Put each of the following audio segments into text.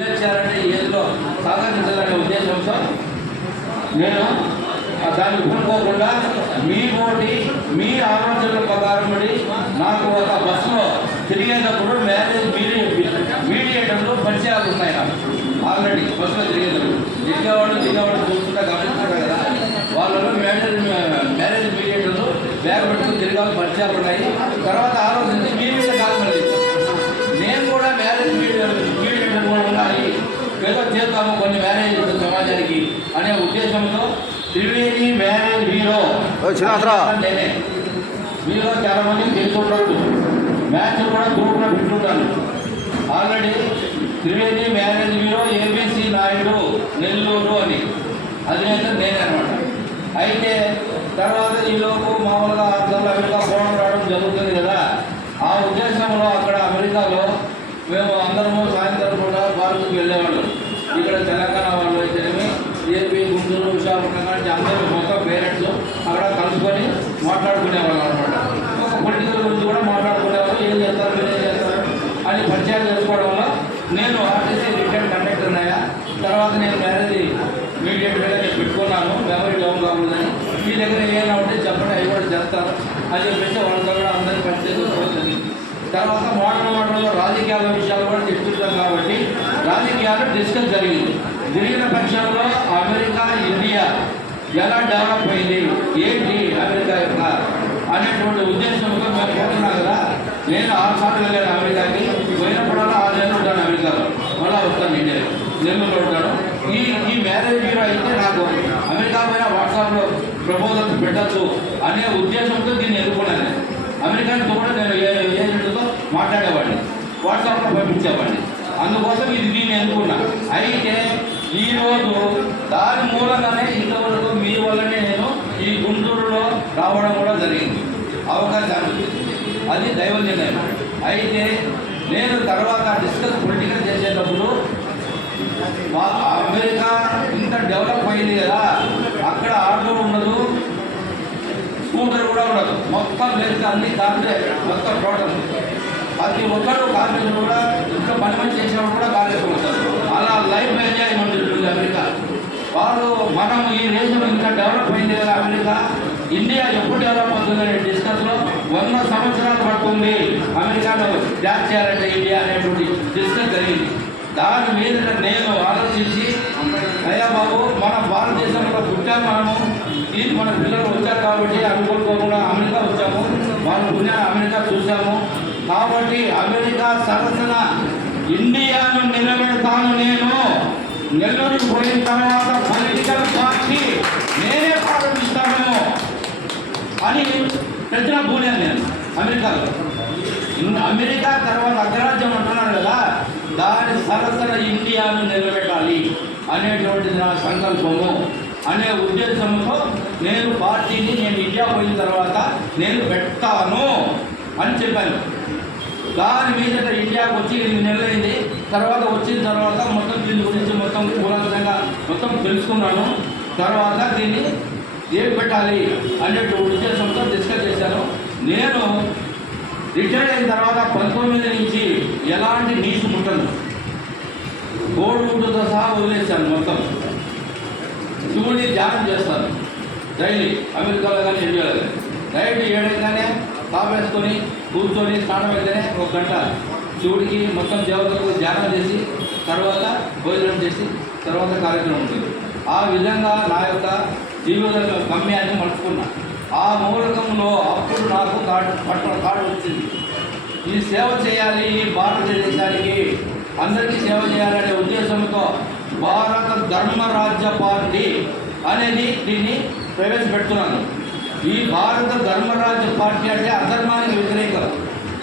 చేయాలంటే ఏదో సాధించాలనే ఉద్దేశంతో నేను దాన్ని ఊరుకోకుండా మీ ఓటి మీ ఆలోచనల ప్రకారం నాకు ఒక బస్సులో తిరిగేటప్పుడు మ్యారేజ్ మీడియేటర్లు పరిచయాలు ఉన్నాయి నాకు ఆల్రెడీ బస్సులో తిరిగేటప్పుడు దిగేవాళ్ళు చూస్తుంటే గమనిస్తారు కదా వాళ్ళలో మ్యారేజ్ మీడియేటర్లు బ్యాగ్ పెట్టుకుని తిరిగాలి పరిచయాలు ఉన్నాయి. తర్వాత ఆలోచించి మీ మీద కాదు నేను కూడా మ్యారేజ్ మీడియేటర్ కూడా ఉండాలి, ఏదో చేస్తాము కొన్ని మ్యారేజ్ సమాజానికి అనే ఉద్దేశంతో త్రివేణి మ్యారేజ్ బ్యూరో నేనే మీలో చాలా మందికి తెలుసుకుంటారు, మ్యాచ్ కూడా గ్రూప్లో పెట్టుకుంటాను. Already Triveni marriage bureau ABC Naidu Nellore అని అధినేత నేనే అనమాట. అయితే తర్వాత ఈలోపు మామూలుగా అర్థంలో అమెరికా పోవడం రావడం జరుగుతుంది కదా. ఆ ఉద్దేశంలో అక్కడ అమెరికాలో మేము అందరము సాయంత్రం పూట పార్కుకి వెళ్ళేవాళ్ళం. ఇక్కడ తెలంగాణ వాళ్ళు అయితేనేమి ఏపీ గుంటూరు విశాఖపట్నం కానీ అందరూ మొత్తం పేరెంట్స్ అక్కడ కలుసుకొని మాట్లాడుకునేవాళ్ళం అనమాట. ఒక పొలిటికల్ గురించి కూడా మాట్లాడుకునేవాళ్ళు, ఏం చేస్తారు ఏం చేస్తారు అని పరిచయాలు చేసుకోవడం వల్ల నేను ఆర్టీసీ రిటైర్డ్ కండక్టర్ ఉన్నాయా. తర్వాత నేను మ్యారేజ్ మీడియేటర్గా నేను పెట్టుకున్నాను, మెమరీ డౌన్ కాకూడదని. మీ దగ్గర ఏమైనా ఉంటే చెప్పండి, అవి కూడా చేస్తాను అని చెప్పేసి వాళ్ళతో కూడా అందరికీ పనిచేసి తర్వాత మోడల్లో రాజకీయాల విషయాలు కూడా చర్చిస్తాం కాబట్టి రాజకీయాలు డిస్కస్ జరిగిన పక్షంలో అమెరికా ఇండియా ఎలా డెవలప్ అయింది ఏంటి అమెరికా యొక్క అనేటువంటి ఉద్దేశంతో మేము పోతున్నాం కదా. నేను 6 సార్లు వెళ్ళాను అమెరికాకి, పోయినప్పుడల్లా 6 నెలలు ఉంటాను అమెరికాలో, మళ్ళీ వస్తాను ఇండియాలో, నెల్లూరులో ఉంటాను. ఈ మ్యారేజ్ బ్యూరో అయితే నాకు అమెరికా పైన వాట్సాప్లో ప్రపోజల్స్ పెట్టచ్చు అనే ఉద్దేశంతో దీన్ని ఎదుర్కొన్నాను. అమెరికాతో కూడా నేను ఏజెంట్తో మాట్లాడేవాడిని, వాట్సాప్లో పంపించేవాడిని. అందుకోసం ఇది నేను ఎన్నుకున్నా. అయితే ఈరోజు దాని మూలంగానే ఇంతవరకు మీ వల్లనే నేను ఈ గుంటూరులో రావడం కూడా జరిగింది, అవకాశం అది దైవ నిర్ణయం. అయితే నేను తర్వాత డిస్కస్ పొలిటికల్ చేసేటప్పుడు అమెరికా ఇంత డెవలప్ అయింది కదా, అక్కడ ఆటో ఉండదు, స్కూటర్ కూడా ఉండదు, మొత్తం వేస్తే అన్ని కార్లే, మొత్తం టోటల్ ప్రతి ఒక్కరు కార్మికులు కూడా ఇంట్లో పని చేసేవాడు కూడా కార్మికులు ఉంటారు. అలా లైఫ్ ఎంజాయ్మెంట్ ఉంటుంది అమెరికా. వాళ్ళు మనం ఈ దేశం ఇంకా డెవలప్ అయింది కదా అమెరికా, ఇండియా ఎప్పుడు డెవలప్ అవుతుందనే డిస్కస్లో 100 సంవత్సరాలు పడుతుంది అమెరికాలో ట్యాక్ చేయాలంటే ఇండియా అనేటువంటి డిస్కస్ జరిగింది. దాని మీద నేను ఆలోచించి అయ్యా బాబు మన భారతదేశంలో పుట్టాము, మనము ఇది మన పిల్లలు వచ్చారు కాబట్టి అనుకోకుండా అమెరికా వచ్చాము, వాళ్ళు పుణ్యాన్ని అమెరికా చూసాము కాబట్టి అమెరికా సరసన ఇండియాను నిలబెడతాను. నేను నెల్లూరుకు పోయిన తర్వాత పొలిటికల్ పార్టీ నేనే ప్రారంభిస్తాను అని ప్రజల పోయాను నేను అమెరికాలో. అమెరికా తర్వాత అగ్రరాజ్యం అంటున్నారు కదా, దాని సరసన ఇండియాను నిలబెట్టాలి అనేటువంటిది నా సంకల్పము అనే ఉద్దేశంతో నేను పార్టీని నేను ఇండియా పోయిన తర్వాత నేను పెడతాను అని చెప్పాను. దాని మీద ఇండియాకు వచ్చి 8 నెలలైంది. తర్వాత వచ్చిన తర్వాత మొత్తం దీని గురించి మొత్తం కూలంకరంగా మొత్తం తెలుసుకున్నాను. తర్వాత దీన్ని ఏం పెట్టాలి అనేటువంటి ఉద్దేశంతో డిస్కస్ చేశాను. నేను రిటైర్ అయిన తర్వాత 19 నుంచి ఎలాంటి నీసు ముట్టను, కోడిగుడ్డుతో సహా వదిలేశాను. మొత్తం శివుడిని ధ్యానం చేస్తాను డైలీ, అమెరికాలో కానీ ఇండియాలో కానీ. నైట్ 7 అయితేనే కాపేసుకొని కూర్చొని స్నానం అయితేనే 1 గంట శివుడికి మొత్తం దేవతలకు ధ్యానం చేసి తర్వాత భోజనం చేసి తర్వాత కార్యక్రమం ఉంటుంది. ఆ విధంగా నా యొక్క జీవిత గమ్యాన్ని మలుచుకున్నా. ఆ మూలకంలో అప్పుడు నాకు కాడు వచ్చింది. ఈ సేవ చేయాలి, ఈ భారతదేశానికి అందరికీ సేవ చేయాలనే ఉద్దేశంతో భారత ధర్మరాజ్య పార్టీ అనేది దీన్ని ప్రవేశపెడుతున్నాను. ఈ భారత ధర్మరాజ్య పార్టీ అంటే అధర్మానికి వ్యతిరేకం,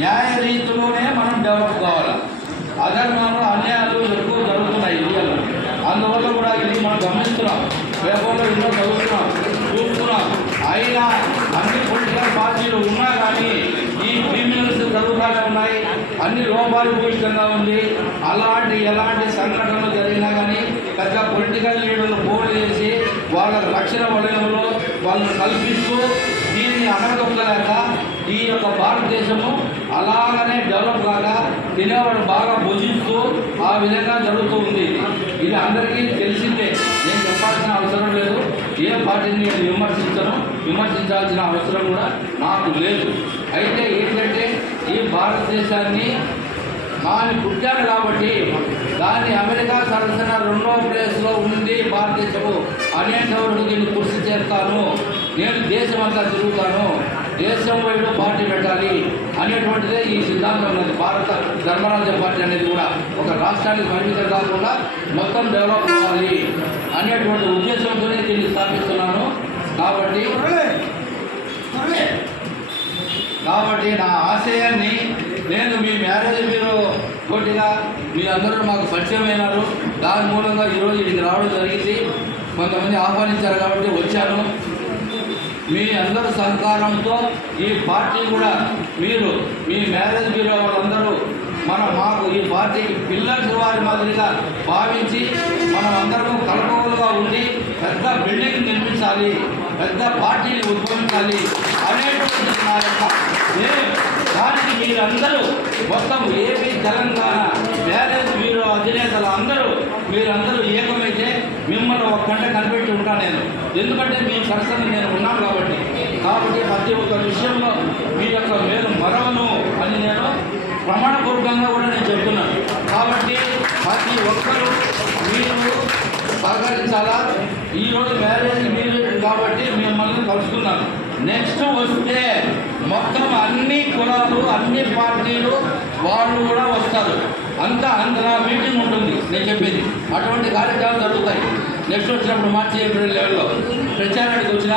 న్యాయ రీతిలోనే మనం డెవలప్ కావాలి. అధర్మంలో అన్యాయాలు ఎక్కువ జరుగుతున్నాయి ఇండియాలో. అందువల్ల కూడా ఇది మనం గమనిస్తున్నాం, పేపర్లో ఎన్నో చదువుతున్నాం, చూస్తున్నాం. అయినా అన్ని పొలిటికల్ పార్టీలు ఉన్నా కానీ ఈ క్రిమినల్స్ జరుగుతూనే ఉన్నాయి, అన్ని లోపాలు పూరితంగా ఉంది. ఎలాంటి సంఘటనలు జరిగినా కానీ పెద్ద పొలిటికల్ లీడర్లు పోలు చేసి వాళ్ళ రక్షణ వలయంలో వాళ్ళను కల్పిస్తూ దీన్ని అనగదొక్కలేక ఈ యొక్క భారతదేశము అలాగనే డెవలప్ కాగా తినేవాడు బాగా భుజిస్తూ ఆ విధంగా జరుగుతూ ఉంది. ఇది అందరికీ తెలిసిందే, నేను చెప్పాల్సిన అవసరం లేదు. ఏ పార్టీని నేను విమర్శించాల్సిన అవసరం కూడా నాకు లేదు. అయితే ఏంటంటే ఈ భారతదేశాన్ని మాని పుట్టాను కాబట్టి దాన్ని అమెరికా సరసన 2వ ప్లేస్లో ఉంది భారతదేశము అనేటప్పుడు దీన్ని కృషి చేస్తాను. నేను దేశమంతా తిరుగుతాను, దేశం వైపు పార్టీ పెట్టాలి అనేటువంటిదే ఈ సిద్ధాంతం ఉన్నది. భారత ధర్మరాజ్య పార్టీ అనేది కూడా ఒక రాష్ట్రానికి పరిమితం కాకుండా మొత్తం డెవలప్ అవ్వాలి అనేటువంటి ఉద్దేశంతోనే దీన్ని స్థాపిస్తున్నాను. కాబట్టి నా ఆశయాన్ని నేను మీ మ్యారేజ్ బ్యూరో తోటిగా మీ అందరూ మాకు పరిచయమైనారు. దాని మూలంగా ఈరోజు ఇక్కడికి రావడం జరిగింది. కొంతమంది ఆహ్వానించారు కాబట్టి వచ్చాను. మీ అందరి సహకారంతో ఈ పార్టీ కూడా మీరు మీ మ్యారేజ్ బ్యూరో వాళ్ళందరూ మాకు ఈ పార్టీకి పిల్లర్స్ వారి మాదిరిగా భావించి మనం అందరం కలపలుగా ఉండి పెద్ద బిల్డింగ్ నిర్మించాలి, పెద్ద పార్టీని ఉద్భవించాలి అనేటువంటి నా యొక్క దానికి మీరందరూ మొత్తం ఏపీ తెలంగాణ మ్యారేజ్ బ్యూరో అధినేతలు మీరందరూ ఏకమైతే మిమ్మల్ని ఒక గంట కనిపెట్టి ఉంటాను నేను. ఎందుకంటే మీ పర్సన్ నేను ఉన్నాను కాబట్టి ప్రతి ఒక్క విషయంలో మీ యొక్క మేలు మరవను అని నేను ప్రమాణపూర్వకంగా కూడా నేను చెప్తున్నాను. కాబట్టి ప్రతి ఒక్కరూ మీరు సహకరించాలా. ఈరోజు మ్యారేజ్ మీరు కాబట్టి మిమ్మల్ని కలుసుకున్నాను. నెక్స్ట్ వస్తే మొత్తం అన్ని కులాలు అన్ని పార్టీలు వాళ్ళు కూడా వస్తారు. అంతా మీటింగ్ ఉంటుంది నేను చెప్పేది. అటువంటి కార్యక్రమాలు జరుగుతాయి. నెక్స్ట్ వచ్చినప్పుడు మార్చి ఏప్రిల్ లెవెల్లో ప్రచారానికి వచ్చిన